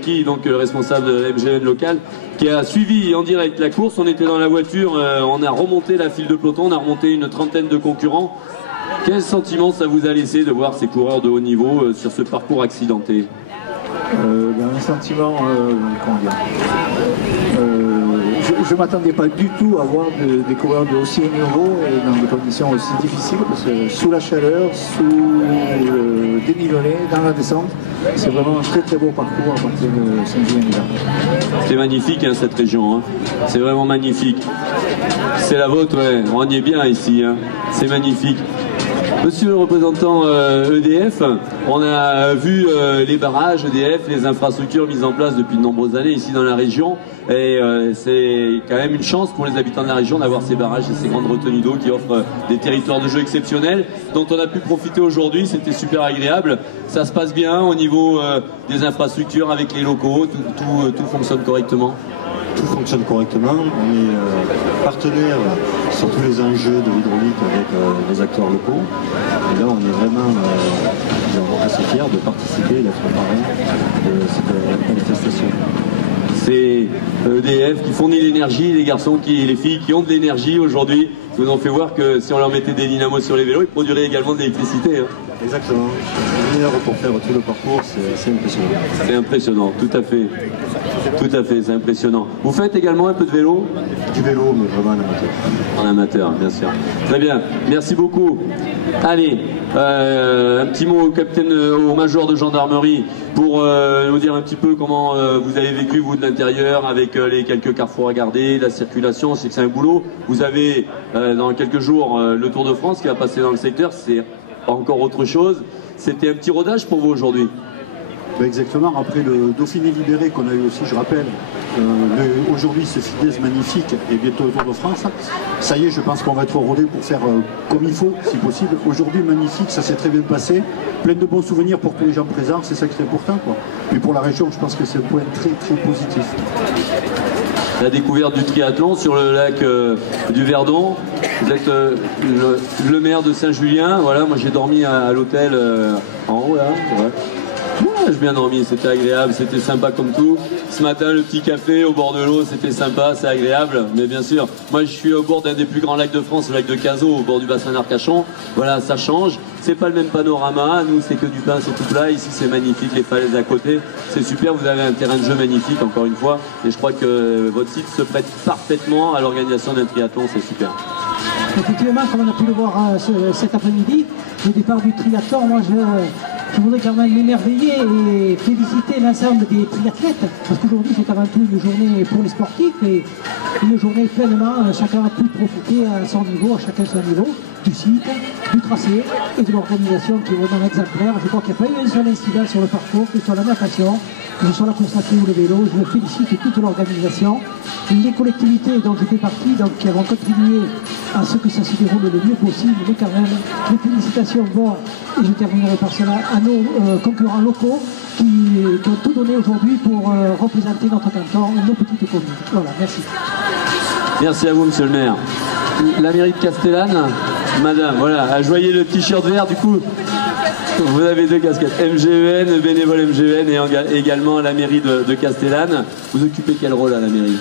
Jackie, donc responsable de MGN local, qui a suivi en direct la course. On était dans la voiture, on a remonté la file de peloton, on a remonté une trentaine de concurrents. Quel sentiment ça vous a laissé de voir ces coureurs de haut niveau sur ce parcours accidenté? Un sentiment, comment dire, je ne m'attendais pas du tout à voir des coureurs de aussi haut niveau et dans des conditions aussi difficiles, parce que sous la chaleur, sous le dénivelé, dans la descente, c'est vraiment un très très beau parcours à partir de Saint-Julien-des-Arcs. C'est magnifique hein, cette région, hein. C'est vraiment magnifique. C'est la vôtre, ouais. On y est bien ici, hein. C'est magnifique. Monsieur le représentant EDF, on a vu les barrages EDF, les infrastructures mises en place depuis de nombreuses années ici dans la région. Et c'est quand même une chance pour les habitants de la région d'avoir ces barrages et ces grandes retenues d'eau qui offrent des territoires de jeu exceptionnels dont on a pu profiter aujourd'hui. C'était super agréable. Ça se passe bien au niveau des infrastructures avec les locaux, tout fonctionne correctement. Tout fonctionne correctement. On est partenaire sur tous les enjeux de l'hydraulique avec les acteurs locaux. Et là, on est vraiment assez fiers de participer et d'être parrain de cette manifestation. C'est EDF qui fournit l'énergie, les garçons, les filles qui ont de l'énergie aujourd'hui. Ils nous ont fait voir que si on leur mettait des dynamos sur les vélos, ils produiraient également de l'électricité. Hein. Exactement. Venir pour faire tout le parcours, c'est assez impressionnant. C'est impressionnant, tout à fait. Tout à fait, c'est impressionnant. Vous faites également un peu de vélo? Du vélo, mais vraiment en amateur. En amateur, bien sûr. Très bien, merci beaucoup. Allez, un petit mot au capitaine, au major de gendarmerie pour nous dire un petit peu comment vous avez vécu, vous, de l'intérieur, avec les quelques carrefours à garder, la circulation. C'est que c'est un boulot. Vous avez, dans quelques jours, le Tour de France qui va passer dans le secteur. C'est encore autre chose. C'était un petit rodage pour vous aujourd'hui? Exactement, après le Dauphiné libéré qu'on a eu aussi, je rappelle, aujourd'hui ce Fidesz magnifique et bientôt le Tour de France, ça y est, je pense qu'on va être rodé pour faire comme il faut, si possible. Aujourd'hui magnifique, ça s'est très bien passé, plein de bons souvenirs pour tous les gens présents, c'est ça qui est important, quoi. Et pour la région, je pense que c'est un point très très positif. La découverte du triathlon sur le lac du Verdon. Vous êtes le maire de Saint-Julien. Voilà, moi j'ai dormi à l'hôtel en haut là. Ouais. Ouais, j'ai bien dormi, c'était agréable, c'était sympa comme tout. Ce matin, le petit café au bord de l'eau, c'était sympa, c'est agréable. Mais bien sûr, moi je suis au bord d'un des plus grands lacs de France, le lac de Cazaux, au bord du bassin d'Arcachon. Voilà, ça change. C'est pas le même panorama. Nous, c'est que du pain, c'est tout plat. Ici, c'est magnifique, les falaises à côté. C'est super, vous avez un terrain de jeu magnifique, encore une fois. Et je crois que votre site se prête parfaitement à l'organisation d'un triathlon, c'est super. Effectivement, comme on a pu le voir cet après-midi, le départ du triathlon, moi je voudrais quand même m'émerveiller et féliciter l'ensemble des triathlètes, parce qu'aujourd'hui c'est avant tout une journée pour les sportifs et une journée pleinement, chacun a pu profiter à son niveau, à chacun son niveau, du site, du tracé et de l'organisation qui est vraiment exemplaire. Je crois qu'il n'y a pas eu un seul incident sur le parcours, que ce soit la natation, que ce soit la course à pied ou le vélo. Je félicite toute l'organisation, les collectivités dont je fais partie, donc, qui avons contribué à ce que ça se déroule le mieux possible, mais quand même, les félicitations vont, et je terminerai par cela, à nos concurrents locaux qui ont tout donné aujourd'hui pour représenter notre canton et nos petites communes. Voilà, merci. Merci à vous, monsieur le maire. La mairie de Castellane, madame, voilà, je voyais le t-shirt vert, du coup, vous avez deux casquettes, MGN, bénévole MGN et également la mairie de Castellane. Vous occupez quel rôle à la mairie?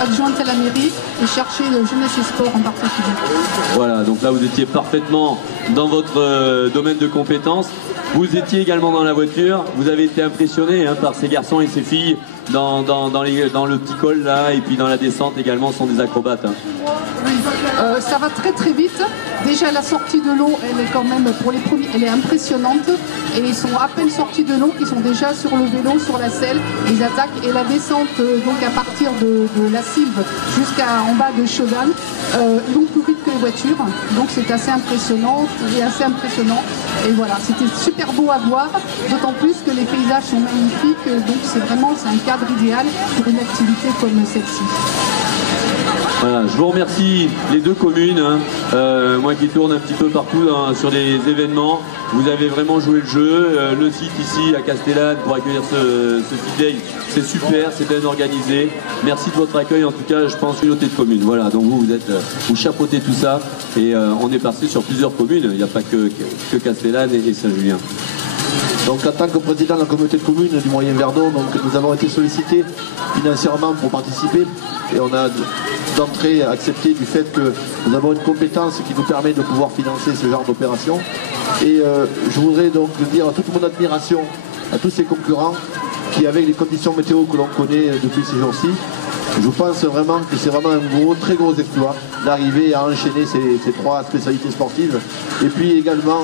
Adjointe à la mairie et chercher le jeunesse et sport en particulier. Voilà, donc là vous étiez parfaitement dans votre domaine de compétences. Vous étiez également dans la voiture, vous avez été impressionné par ces garçons et ces filles dans le petit col là, et puis dans la descente également, sont des acrobates. Ça va très très vite. Déjà la sortie de l'eau, elle est quand même pour les premiers, elle est impressionnante. Et ils sont à peine sortis de l'eau, ils sont déjà sur le vélo, sur la selle, les attaques et la descente donc à partir de la Silve jusqu'à en bas de Chaudane, donc plus vite que les voitures. Donc c'est assez impressionnant et assez impressionnant. Et voilà, c'était super beau à voir, d'autant plus que les paysages sont magnifiques. Donc c'est un cadre idéal pour une activité comme celle-ci. Voilà, je vous remercie les deux communes, moi qui tourne un petit peu partout sur des événements. Vous avez vraiment joué le jeu. Le site ici à Castellane pour accueillir ce Fidesz, c'est super, c'est bien organisé. Merci de votre accueil, en tout cas je pense une communauté de communes. Voilà, donc vous chapeautez tout ça et on est passé sur plusieurs communes, il n'y a pas que Castellane et Saint-Julien. Donc en tant que président de la communauté de communes du Moyen-Verdon, nous avons été sollicités financièrement pour participer et on a d'entrée accepté du fait que nous avons une compétence qui nous permet de pouvoir financer ce genre d'opération. Et je voudrais donc dire toute mon admiration à tous ces concurrents qui, avec les conditions météo que l'on connaît depuis ces jours-ci, je pense vraiment que c'est vraiment un très gros exploit d'arriver à enchaîner ces trois spécialités sportives. Et puis également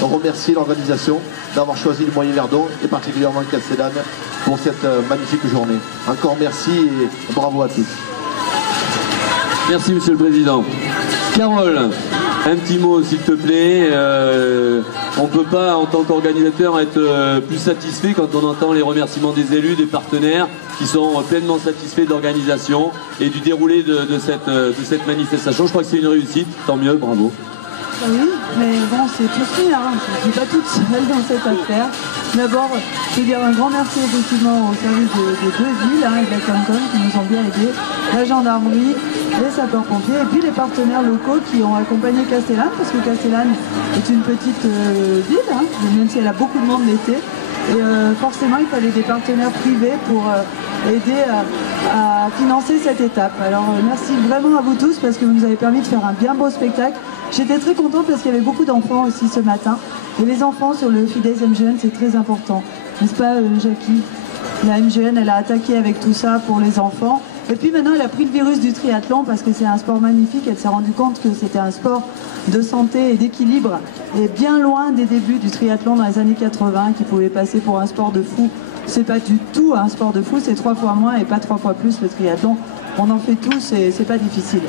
remercier l'organisation d'avoir choisi le Moyen-Verdon et particulièrement Castellane pour cette magnifique journée. Encore merci et bravo à tous. Merci Monsieur le Président. Carole, un petit mot s'il te plaît. On ne peut pas en tant qu'organisateur être plus satisfait quand on entend les remerciements des élus, des partenaires qui sont pleinement satisfaits de l'organisation et du déroulé de cette manifestation. Je crois que c'est une réussite, tant mieux, bravo. Oui, mais bon, c'est tout fait, hein. Je ne suis pas toute seule dans cette affaire. D'abord, je veux dire un grand merci effectivement au service des deux villes, hein, et de la Canton, qui nous ont bien aidés, la gendarmerie, les sapeurs-pompiers, et puis les partenaires locaux qui ont accompagné Castellane, parce que Castellane est une petite ville, hein, même si elle a beaucoup de monde l'été. Et forcément, il fallait des partenaires privés pour aider à financer cette étape. Alors merci vraiment à vous tous parce que vous nous avez permis de faire un bien beau spectacle. J'étais très contente parce qu'il y avait beaucoup d'enfants aussi ce matin. Et les enfants sur le FIDES MGN, c'est très important. N'est-ce pas, Jackie? La MGN, elle a attaqué avec tout ça pour les enfants. Et puis maintenant, elle a pris le virus du triathlon parce que c'est un sport magnifique. Elle s'est rendue compte que c'était un sport de santé et d'équilibre. Et bien loin des débuts du triathlon dans les années 80, qui pouvait passer pour un sport de fou. C'est pas du tout un sport de fou, c'est 3 fois moins et pas 3 fois plus le triathlon. On en fait tous et c'est pas difficile.